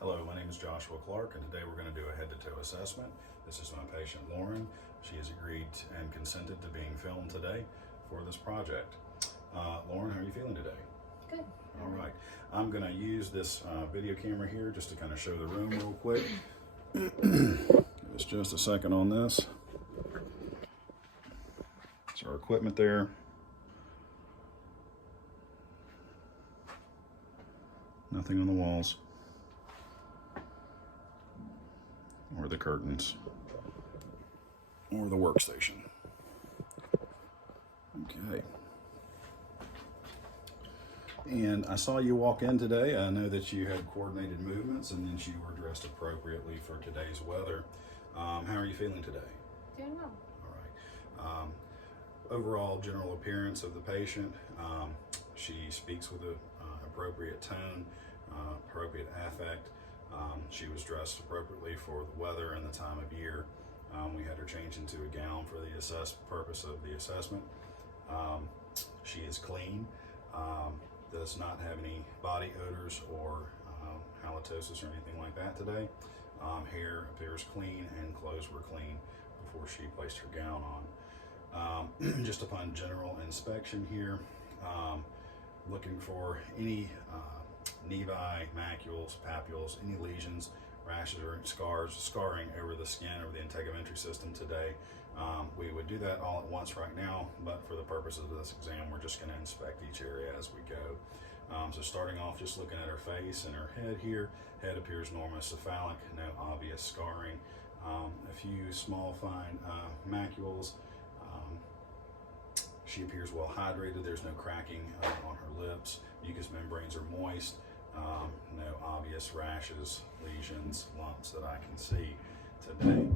Hello, my name is Joshua Clark, and today we're going to do a head-to-toe assessment. This is my patient Lauren. She has agreed and consented to being filmed today for this project. Lauren, how are you feeling today? Good. All right. I'm going to use this video camera here just to kind of show the room real quick. Give us just a second on this. It's our equipment there. Nothing on the walls or the curtains or the workstation. Okay. And I saw you walk in today. I know that you had coordinated movements and that you were dressed appropriately for today's weather. How are you feeling today? Doing well. All right. Overall general appearance of the patient, she speaks with an appropriate tone, appropriate affect. She was dressed appropriately for the weather and the time of year. We had her change into a gown for the purpose of the assessment. She is clean, does not have any body odors or halitosis or anything like that today. Hair appears clean and clothes were clean before she placed her gown on. Just upon general inspection here, looking for any nevi, macules, papules, any lesions, rashes, or scarring over the skin, over the integumentary system today. We would do that all at once right now, but for the purposes of this exam, we're just going to inspect each area as we go. So starting off, just looking at her face and her head here. Head appears normocephalic, no obvious scarring. A few small, fine macules. She appears well hydrated. There's no cracking on her lips. Mucous membranes are moist. No obvious rashes, lesions, lumps that I can see today.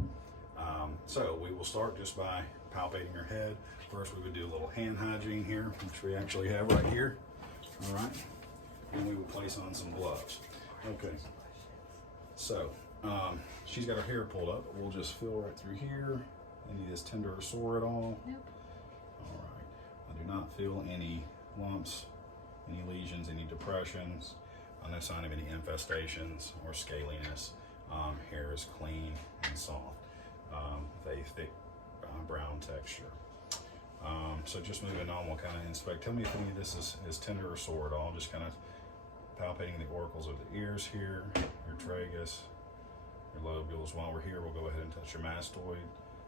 So we will start just by palpating her head. First, we would do a little hand hygiene here, which we actually have right here. All right. And we will place on some gloves. Okay. So she's got her hair pulled up. We'll just feel right through here. Any of this tender or sore at all? Nope. All right. I do not feel any lumps, any lesions, any depressions. No sign of any infestations or scaliness. Hair is clean and soft, with a thick brown texture. So just moving on, we'll kind of inspect. Tell me if any of this is tender or sore at all. Just kind of palpating the auricles of the ears here, your tragus, your lobules. While we're here, we'll go ahead and touch your mastoid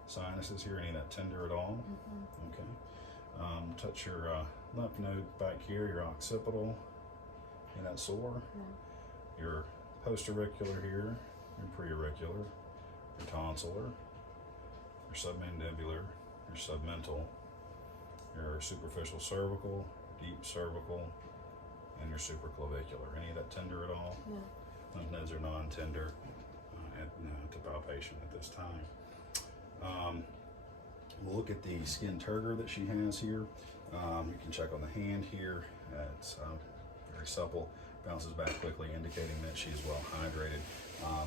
sinuses here. Any of that tender at all? Mm-hmm. Okay. Touch your lymph node back here, your occipital. Any of that sore? No. Your postauricular here, your preauricular, your tonsillar, your submandibular, your submental, your superficial cervical, deep cervical, and your supraclavicular. Any of that tender at all? No. Lymph nodes are non-tender to palpation at this time. We'll look at the skin turgor that she has here. You can check on the hand here. It's very supple, bounces back quickly, indicating that she's well hydrated.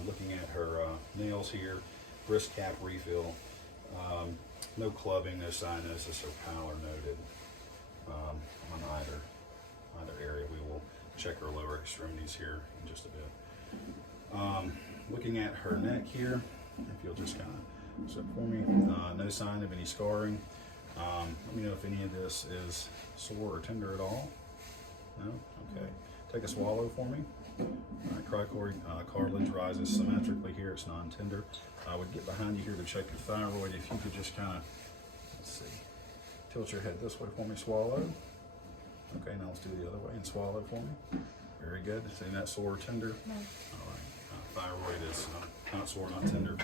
Looking at her nails here, brisk cap refill, no clubbing, no cyanosis or pallor noted on either area. We will check her lower extremities here in just a bit. Looking at her neck here, if you'll just kind of sit for me, no sign of any scarring. Let me know if any of this is sore or tender at all. No? Okay. Take a swallow for me. All right, cricoid cartilage rises symmetrically here. It's non-tender. I would get behind you here to check your thyroid. If you could just kind of, let's see, tilt your head this way for me, swallow. Okay, now let's do the other way and swallow for me. Very good. Seeing that sore or tender? No. All right. Thyroid is not sore, not tender,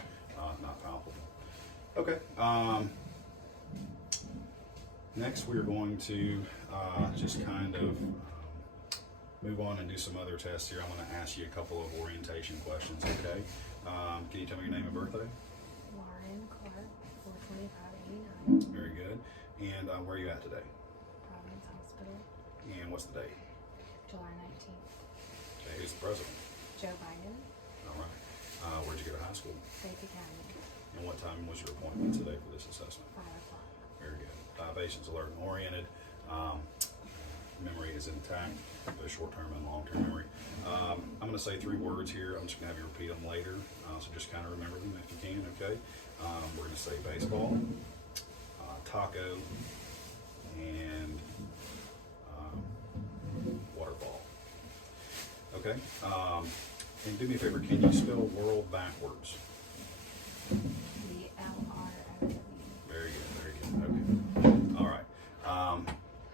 not palpable. Okay. Next, we're going to just kind of move on and do some other tests here. I'm going to ask you a couple of orientation questions, okay? Can you tell me your name and birthday? Lauren Clark, 42589. Very good. And where are you at today? Providence Hospital. And what's the date? July 19th. Okay, who's the president? Joe Biden. All right. Where'd you go to high school? Faith Academy. And what time was your appointment today for this assessment? 5 o'clock. Very good. Patient's alert and oriented. Memory is intact. both short-term and long-term memory. I'm going to say 3 words here. I'm just going to have you repeat them later, so just kind of remember them if you can, okay? We're going to say baseball, taco, and water ball. Okay? And do me a favor, can you spell world backwards? WLROW. Very good, okay. All right.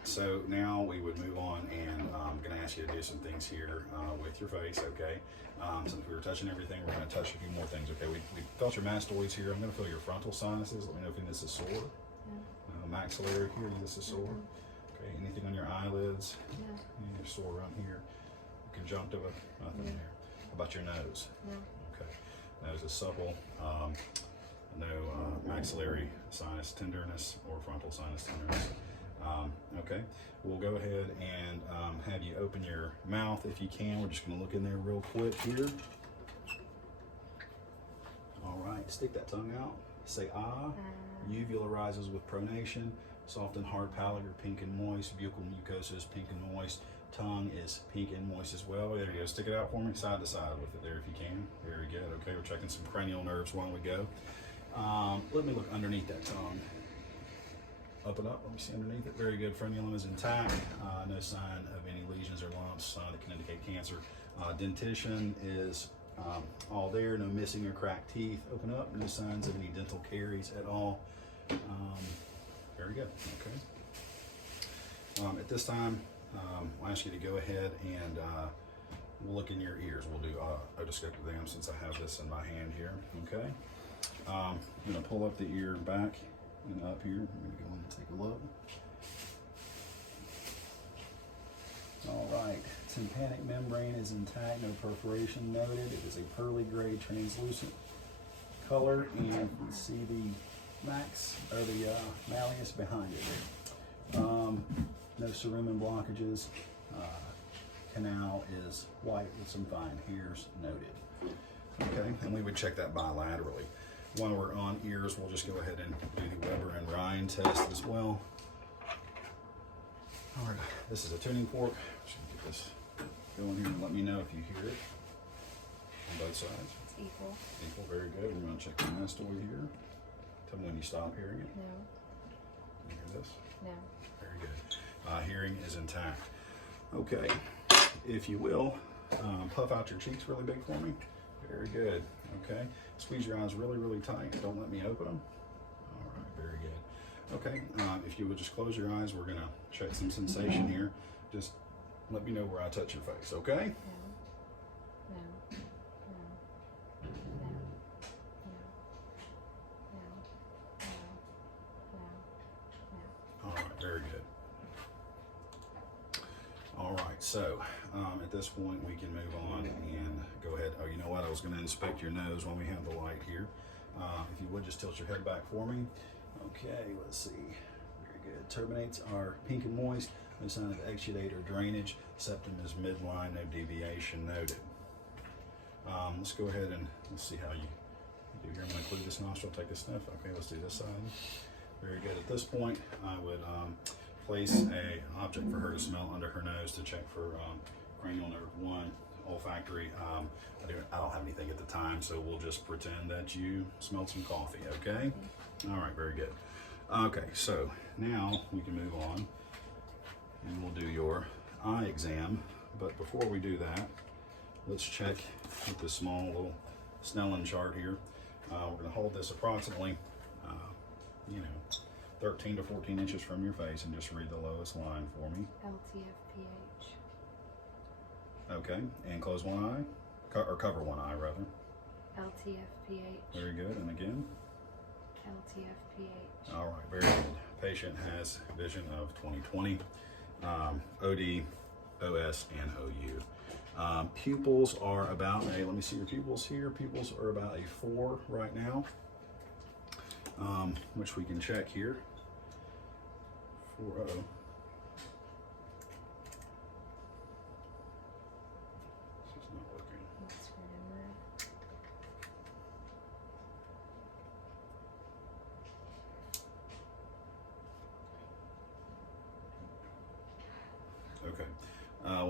So now we would move on, and I'm going to ask you to do some things here with your face, okay? Since we were touching everything, we're going to touch a few more things, okay? We felt your mastoids here. I'm going to feel your frontal sinuses. Let me know if this is sore. No. Maxillary here, this is sore. Okay, anything on your eyelids? No. You're sore around here. Conjunctiva? Nothing there. How about your nose? No. Okay, nose is supple. No maxillary sinus tenderness or frontal sinus tenderness. Okay, we'll go ahead and have you open your mouth if you can. We're just going to look in there real quick here. All right, stick that tongue out. Say ah. Uvula rises with pronation. Soft and hard palate are pink and moist. Buccal mucosa is pink and moist. Tongue is pink and moist as well. There you go. Stick it out for me, side to side with it there if you can. Very good. Okay, we're checking some cranial nerves while we go. Let me look underneath that tongue. Up and up. Let me see underneath it. Very good. Frenulum is intact. No sign of any lesions or lumps that can indicate cancer. Dentition is all there. No missing or cracked teeth. Open up. No signs of any dental caries at all. Very good. Okay. At this time, I'll ask you to go ahead and we'll look in your ears. We'll do otoscope exam since I have this in my hand here. Okay. I'm going to pull up the ear back and up here. I'm going to go and take a look. All right. Tympanic membrane is intact. No perforation noted. It is a pearly gray translucent color, and you can see the max or the malleus behind it. No cerumen blockages. Canal is white with some fine hairs noted. Okay, and we would check that bilaterally. While we're on ears, we'll just go ahead and do the Weber and Rhine test as well. All right, this is a tuning fork. Just gonna get this going here and let me know if you hear it on both sides. It's equal. Equal, very good. We're gonna check the mastoid here. Tell me when you stop hearing it. No. You hear this? No. Very good. Hearing is intact. Okay, if you will, puff out your cheeks really big for me. Very good. Okay, squeeze your eyes really, really tight. Don't let me open them. All right, very good. Okay, if you would just close your eyes, we're gonna check some sensation here. Just let me know where I touch your face, okay? No. No. No. No. No. No. No. All right, very good. All right, so at this point we can move on and go ahead. Oh, you know what? I was going to inspect your nose while we have the light here. If you would just tilt your head back for me. Okay, let's see. Very good. Turbinates are pink and moist. No sign of exudate or drainage. Septum is midline. No deviation noted. Let's go ahead and let's see how you do here. I'm going to include this nostril. Take a sniff. Okay, let's do this side. Very good. At this point, I would place a object for her to smell under her nose to check for cranial nerve 1, olfactory. I don't have anything at the time, so we'll just pretend that you smelled some coffee, okay? All right, very good. Okay, so now we can move on and we'll do your eye exam. But before we do that, let's check with this small little Snellen chart here. We're gonna hold this approximately, 13 to 14 inches from your face and just read the lowest line for me. LTFPH. Okay, and close one eye, or cover one eye rather. LTFPH. Very good, and again. LTFPH. All right, very good. Patient has vision of 20/20, OD, OS, and OU. Pupils are about a, let me see your pupils here. Pupils are about a 4 right now, which we can check here. 4, uh-oh. This is not working. Let's remember. Okay.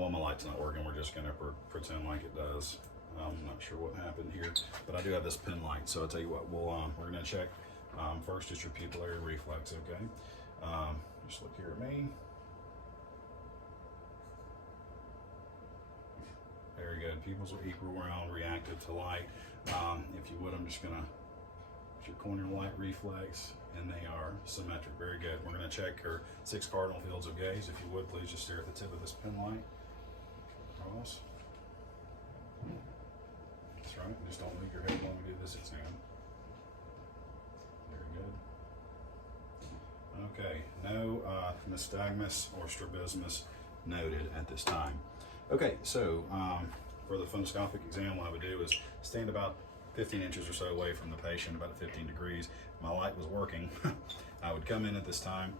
One my light's not working. We're just gonna pretend like it does. I'm not sure what happened here, but I do have this pin light. So I'll tell you what, we're gonna check first just your pupillary reflex, okay? Just look here at me. Very good. Pupils are equal round, reactive to light. If you would, I'm just gonna put your corneal light reflex, and they are symmetric. Very good. We're gonna check your 6 cardinal fields of gaze. If you would, please just stare at the tip of this pin light. Cross. That's right. Just don't move your head while we do this exam. Very good. Okay. No nystagmus or strabismus noted at this time. Okay, so for the fundoscopic exam, what I would do is stand about 15 inches or so away from the patient, about 15 degrees. My light was working. I would come in at this time,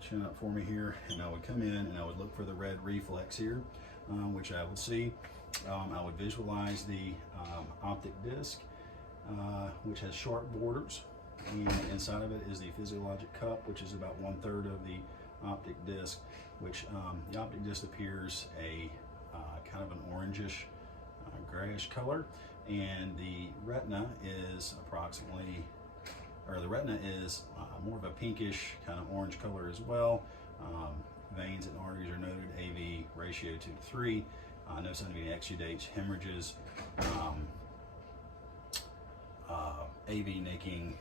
chin up for me here, and I would come in and I would look for the red reflex here, which I would see. I would visualize the optic disc, which has sharp borders, and inside of it is the physiologic cup, which is about 1/3 of the optic disc, which the optic disc appears a kind of an orangish grayish color, and the retina is approximately, or the retina is more of a pinkish kind of orange color as well. Veins and arteries are noted, AV ratio 2:3. No sign of any exudates, hemorrhages, AV nicking,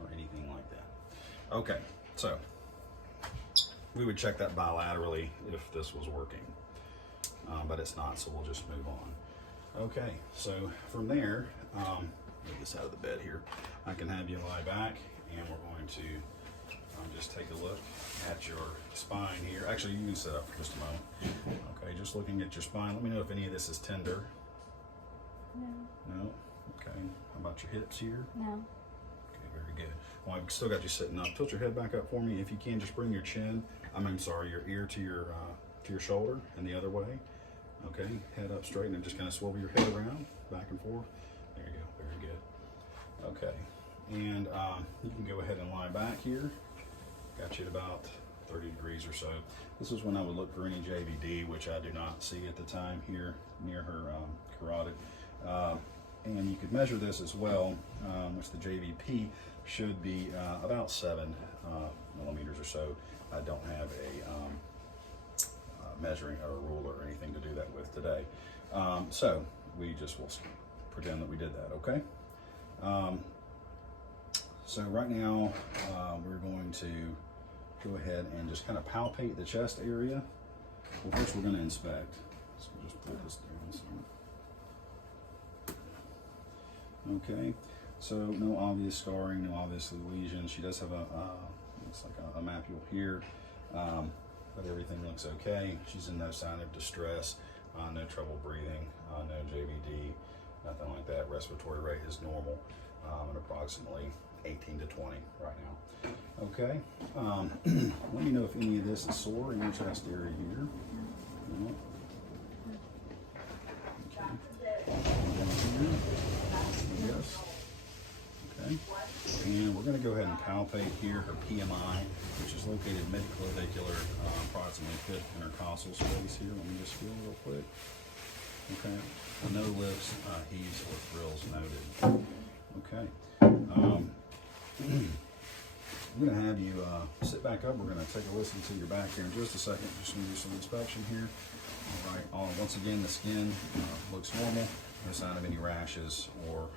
or anything like that. Okay, so we would check that bilaterally if this was working, but it's not, so we'll just move on. Okay, so from there, move this out of the bed here. I can have you lie back, and we're going to just take a look at your spine here. Actually, you can sit up for just a moment. Okay, just looking at your spine. Let me know if any of this is tender. No. No? Okay. How about your hips here? No. Okay, very good. Well, I've still got you sitting up. Tilt your head back up for me. If you can, just bring your chin, your ear to your shoulder and the other way. Okay, head up straight, and just kind of swivel your head around, back and forth. There you go, very good. Okay, and you can go ahead and lie back here. Got you at about 30 degrees or so. This is when I would look for any JVD, which I do not see at the time here near her carotid. And you could measure this as well, which the JVP should be about 7 millimeters or so. I don't have a measuring or a ruler or anything to do that with today. So we just will pretend that we did that, okay? So right now we're going to go ahead and just kind of palpate the chest area. Well, first we're going to inspect. So we'll just pull this down some. Okay, so no obvious scarring, no obvious lesions. She does have looks like a mapule here, but everything looks okay. She's in no sign of distress, no trouble breathing, no JVD, nothing like that. Respiratory rate is normal, at approximately 18 to 20 right now. Okay, let me know if any of this is sore in your chest area here. No. Yes. Okay. And we're going to go ahead and palpate here her PMI, which is located mid-clavicular, approximately fifth intercostal space here. Let me just feel real quick. Okay. No lifts, heaves, or thrills noted. Okay. I'm going to have you sit back up. We're going to take a listen to your back here in just a second. Just going to do some inspection here. All right. Once again, the skin looks normal. No sign of any rashes or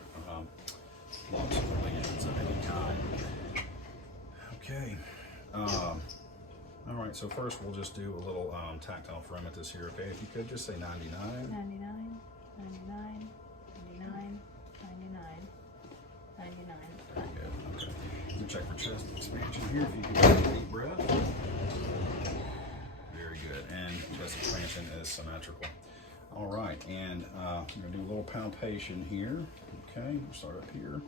lumps or lesions of any kind. Okay. All right. So first, we'll just do a little tactile perimeters here. Okay. If you could just say 99. 99, 99, 99, 99, 99. Very good. Okay. We'll check for chest expansion here. If you can take a deep breath. Very good. And chest expansion is symmetrical. All right, and I'm going to do a little palpation here. Okay, we'll start up here.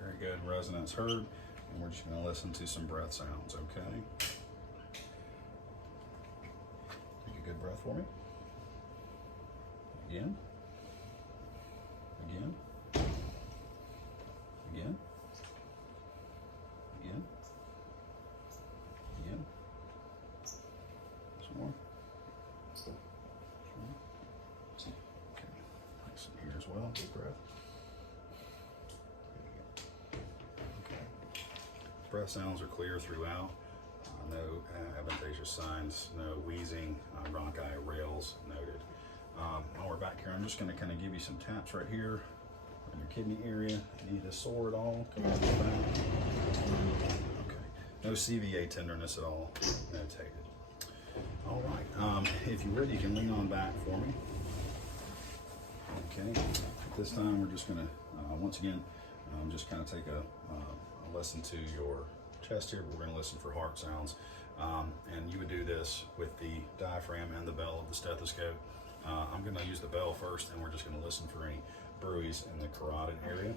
Very good, resonance heard, and we're just going to listen to some breath sounds, okay? Take a good breath for me. Again. Again. Again. Again. Again. Some more. Okay. Nice in here as well. Deep breath. Okay. Breath sounds are clear throughout. No advantageous signs, no wheezing, bronchi, rails noted. While we're back here, I'm just going to kind of give you some taps right here in your kidney area. Need a sore at all? Come on back. Okay. No CVA tenderness at all notated. All right. If you're ready, you can lean on back for me. Okay. At this time, we're just going to once again just kind of take a listen to your chest here, but we're going to listen for heart sounds. And you would do this with the diaphragm and the bell of the stethoscope. I'm going to use the bell first, and we're just going to listen for any bruise in the carotid area.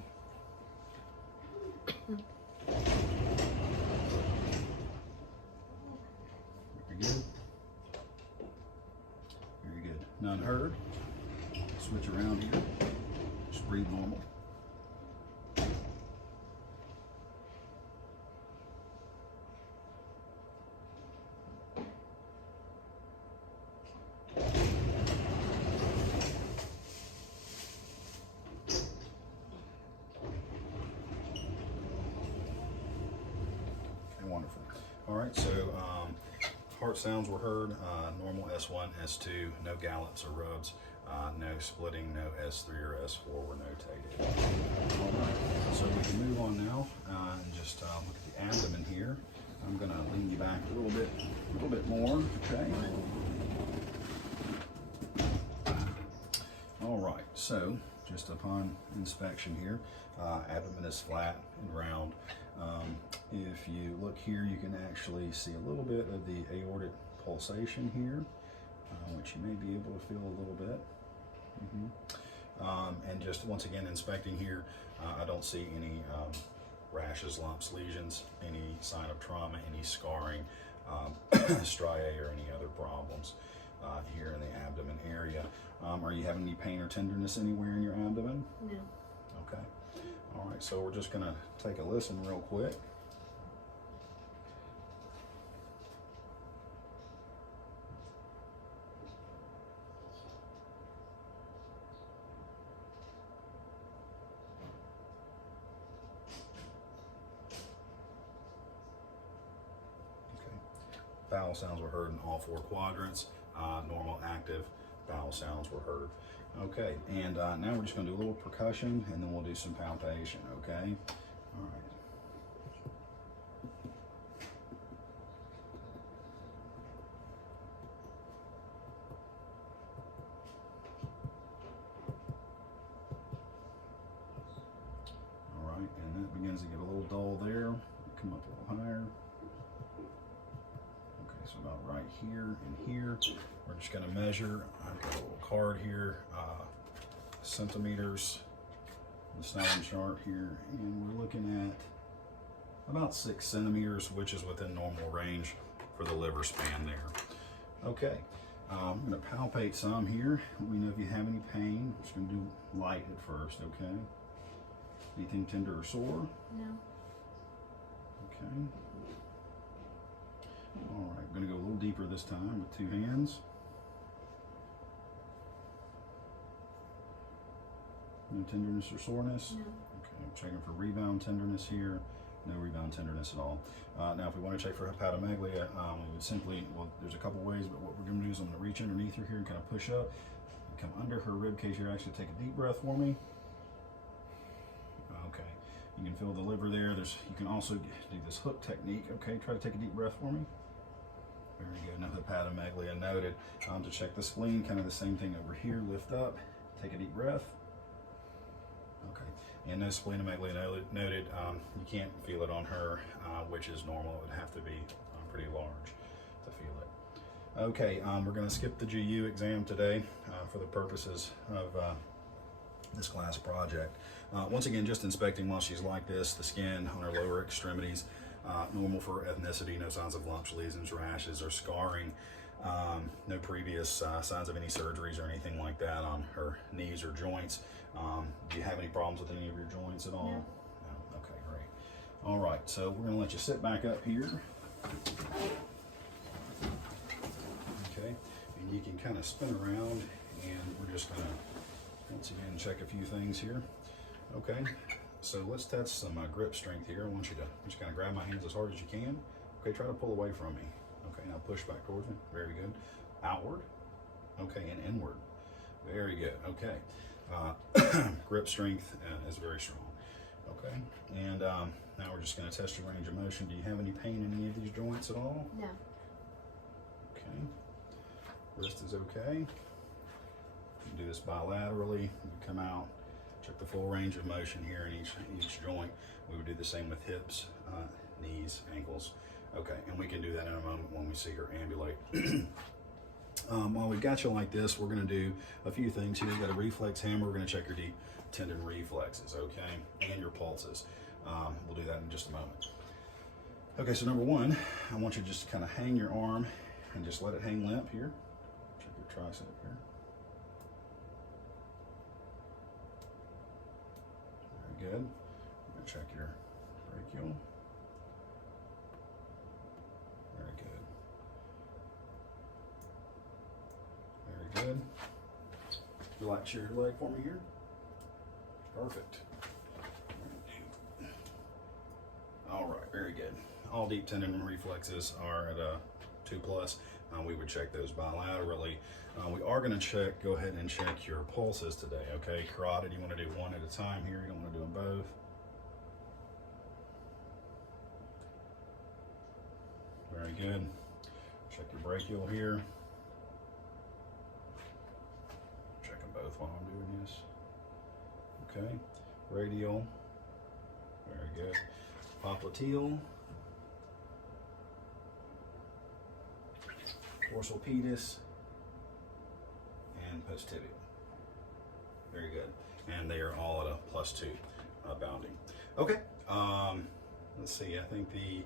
Very good. Very good. None heard. Switch around here. Just breathe normal. Wonderful. All right, so heart sounds were heard, normal S1, S2, no gallops or rubs, no splitting, no S3 or S4 were notated. All right, so we can move on now and just look at the abdomen here. I'm going to lean you back a little bit more, okay? All right, so just upon inspection here, abdomen is flat and round. If you look here, you can actually see a little bit of the aortic pulsation here, which you may be able to feel a little bit. And just once again inspecting here, I don't see any rashes, lumps, lesions, any sign of trauma, any scarring, striae, or any other problems here in the abdomen area. Are you having any pain or tenderness anywhere in your abdomen? No. Okay. All right, so we're just going to take a listen real quick. Bowel sounds were heard in all four quadrants. Normal, active bowel sounds were heard. Okay, and now we're just going to do a little percussion, and then we'll do some palpation, okay? All right. All right, and that begins to get a little dull there. Come up a little higher. So about right here and here, we're just going to measure. I've got a little card here, centimeters, the Snellen chart here, and we're looking at about 6 centimeters, which is within normal range for the liver span there. Okay, I'm going to palpate some here. Let me know if you have any pain. I'm just going to do light at first, okay? Anything tender or sore? No. Okay. All right, I'm going to go a little deeper this time with 2 hands. No tenderness or soreness? No. Okay, I'm checking for rebound tenderness here. No rebound tenderness at all. Now, if we want to check for hepatomegaly, we would simply, well, there's a couple ways, but what we're going to do is I'm going to reach underneath her here and kind of push up. Come under her rib cage here. Actually, take a deep breath for me. Okay, you can feel the liver there. You can also do this hook technique. Okay, try to take a deep breath for me. Very good. No hepatomegaly noted. To check the spleen, kind of the same thing over here. Lift up, take a deep breath. Okay, and no splenomegaly noted. You can't feel it on her, which is normal. It would have to be pretty large to feel it. Okay, we're going to skip the GU exam today for the purposes of this class project. Once again, just inspecting while she's like this, the skin on her lower extremities. Normal for ethnicity, no signs of lumps, lesions, rashes, or scarring. No previous signs of any surgeries or anything like that on her knees or joints. Do you have any problems with any of your joints at all? No. Okay, great. All right, so we're going to let you sit back up here. Okay, and you can kind of spin around, and we're just going to once again check a few things here. Okay, so let's test some grip strength here. I want you to just kind of grab my hands as hard as you can. Okay, try to pull away from me. Okay, now push back towards me. Very good. Outward. Okay, and inward. Very good. Okay. Grip strength is very strong. Okay, and now we're just going to test your range of motion. Do you have any pain in any of these joints at all? No. Okay. Wrist is okay. You can do this bilaterally. You come out, check the full range of motion here in each joint. We would do the same with hips, knees, ankles. Okay, and we can do that in a moment when we see her ambulate. While we've got you like this, we're going to do a few things here. We've got a reflex hammer. We're going to check your deep tendon reflexes, okay, and your pulses. We'll do that in just a moment. Okay, so number one, I want you to just kind of hang your arm and just let it hang limp here. Check your tricep here. Very good. I'm going to check your brachial. Very good. Very good. Relax your leg for me here. Perfect. All right, very good. All deep tendon reflexes are at a 2+. We would check those bilaterally. We are going to go ahead and check your pulses today, okay? Carotid, you want to do one at a time here. You don't want to do them both. Very good. Check your brachial here. Check them both while I'm doing this. Okay. Radial. Very good. Popliteal. Dorsal pedis. And posttibial. Very good. And they are all at a +2 bounding. Okay. Let's see. I think the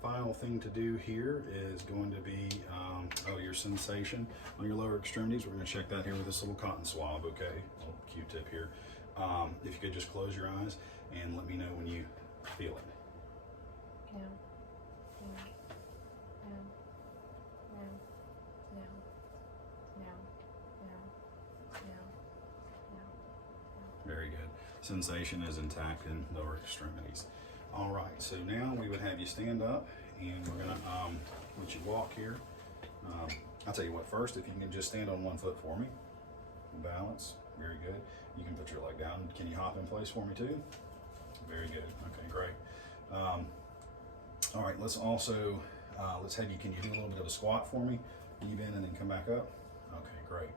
final thing to do here is going to be your sensation on your lower extremities. We're going to check that here with this little cotton swab, okay? Little Q-tip here. If you could just close your eyes and let me know when you feel it. No. Very good. Sensation is intact in lower extremities. All right, so now we would have you stand up, and we're gonna let you walk here. I'll tell you what, first, if you can just stand on one foot for me, balance, very good. You can put your leg down. Can you hop in place for me too? Very good, okay, great. All right, let's also, can you do a little bit of a squat for me? Lean in and then come back up. Okay, great.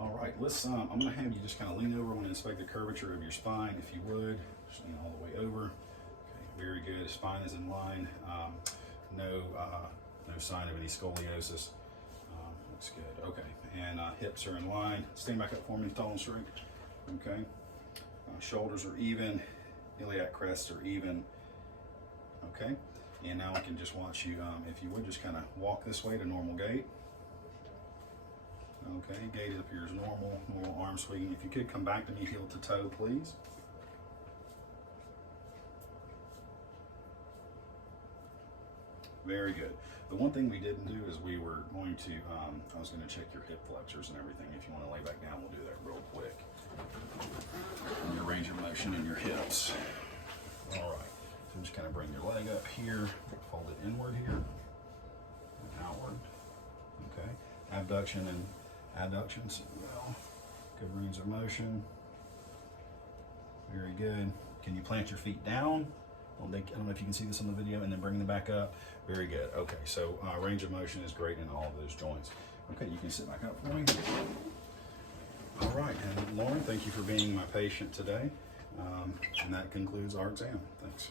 All right, I'm gonna have you just kind of lean over. I want to inspect the curvature of your spine, if you would. Just lean all the way over. Okay, very good. Spine is in line. No sign of any scoliosis. Looks good. Okay, and hips are in line. Stand back up for me, tall and straight. Okay. Shoulders are even. Iliac crests are even. Okay. And now I can just watch you, if you would, just kind of walk this way to normal gait. Okay, gait appears normal arm swinging. If you could come back to me heel to toe, please. Very good. The one thing we didn't do is we were going to, I was going to check your hip flexors and everything. If you want to lay back down, we'll do that real quick. And your range of motion in your hips. All right. So just kind of bring your leg up here, fold it inward here, and outward. Okay. Abduction and adductions. Well, good range of motion. Very good. Can you plant your feet down? I don't know if you can see this on the video, and then bring them back up. Very good. Okay, so range of motion is great in all of those joints. Okay, you can sit back up for me. All right, and Lauren, thank you for being my patient today. And that concludes our exam. Thanks.